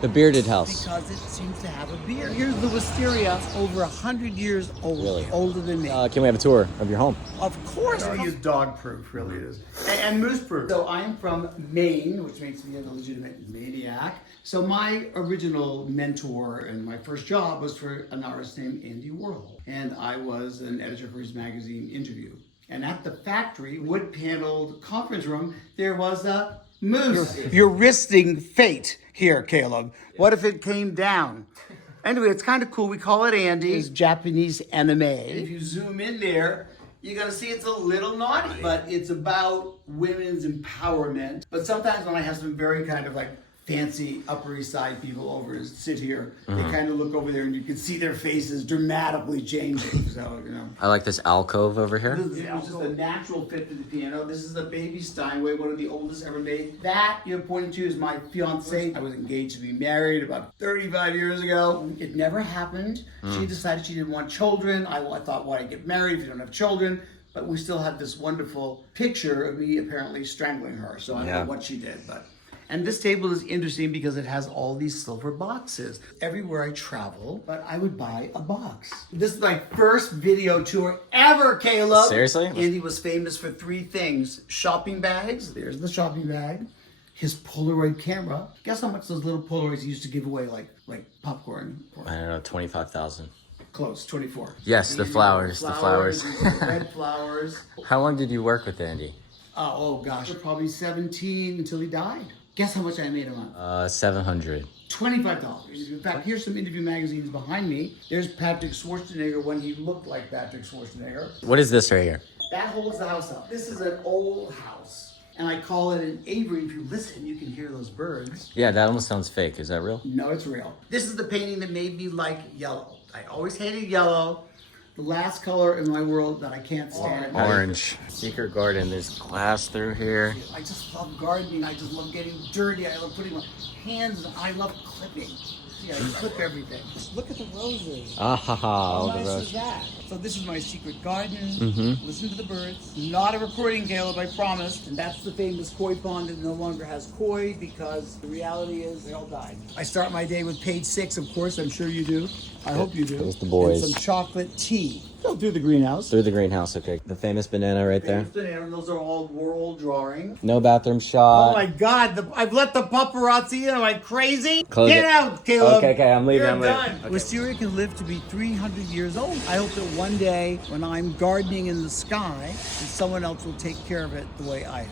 The bearded house. Because it seems to have a beard. Here's the wisteria, over 100 years old, Really? older than me. Can we have a tour of your home? Of course. It's dog-proof, really it is. And moose-proof. So I'm from Maine, which makes me a legitimate maniac. So my original mentor and my first job was for an artist named Andy Warhol. And I was an editor for his magazine Interview. And at the factory, wood-paneled conference room, there was a moose. You're risking fate here, Caleb. What if it came down? Anyway, it's kind of cool. We call it Andy. It's Japanese anime. If you zoom in there, you're going to see it's a little naughty, but it's about women's empowerment. But sometimes when I have some very kind of like fancy Upper East Side people over to sit here, they kind of look over there and you can see their faces dramatically changing. So, you know. I like this alcove over here. This is just a natural fit to the piano. This is a baby Steinway, one of the oldest ever made. That you're pointing to is my fiance. I was engaged to be married about 35 years ago. It never happened. She decided she didn't want children. I thought, why get married if you don't have children? But we still have this wonderful picture of me apparently strangling her. So I don't know what she did, but. And this table is interesting because it has all these silver boxes. Everywhere I travel, but I would buy a box. This is my first video tour ever, Caleb. Seriously? Andy was famous for 3 things. Shopping bags, there's the shopping bag. His Polaroid camera. Guess how much those little Polaroids he used to give away like popcorn? I don't know, 25,000. Close, 24. Yes, the flowers. The red flowers. How long did you work with Andy? Oh gosh, probably 17 until he died. Guess how much I made a month? 700. $25. In fact, here's some interview magazines behind me. There's Patrick Schwarzenegger when he looked like Patrick Schwarzenegger. What is this right here? That holds the house up. This is an old house. And I call it an aviary. If you listen, you can hear those birds. Yeah, that almost sounds fake. Is that real? No, it's real. This is the painting that made me like yellow. I always hated yellow. The last color in my world that I can't stand. Orange. Secret garden. There's glass through here. I just love gardening. I just love getting dirty. I love putting my hands in. I love clipping. See, I clip everything. Look at the roses. Ah ha ha. How All the nice roses. is that? So this is my secret garden. Listen to the birds. Not a recording, Caleb, I promise. And that's the famous koi pond that no longer has koi because the reality is they all died. I start my day with page 6, of course. I'm sure you do. I hope you do. There's the boys. And some chocolate tea. Go through the greenhouse. Through the greenhouse, okay. The famous banana right there. Banana, those are all world drawing. No bathroom shot. Oh my God! I've let the paparazzi in. Am I crazy? Close Get it. out, Caleb. Okay, I'm leaving. You're I'm leaving. done. Okay. Wisteria can live to be 300 years old. I hope that one day when I'm gardening in the sky, that someone else will take care of it the way I have.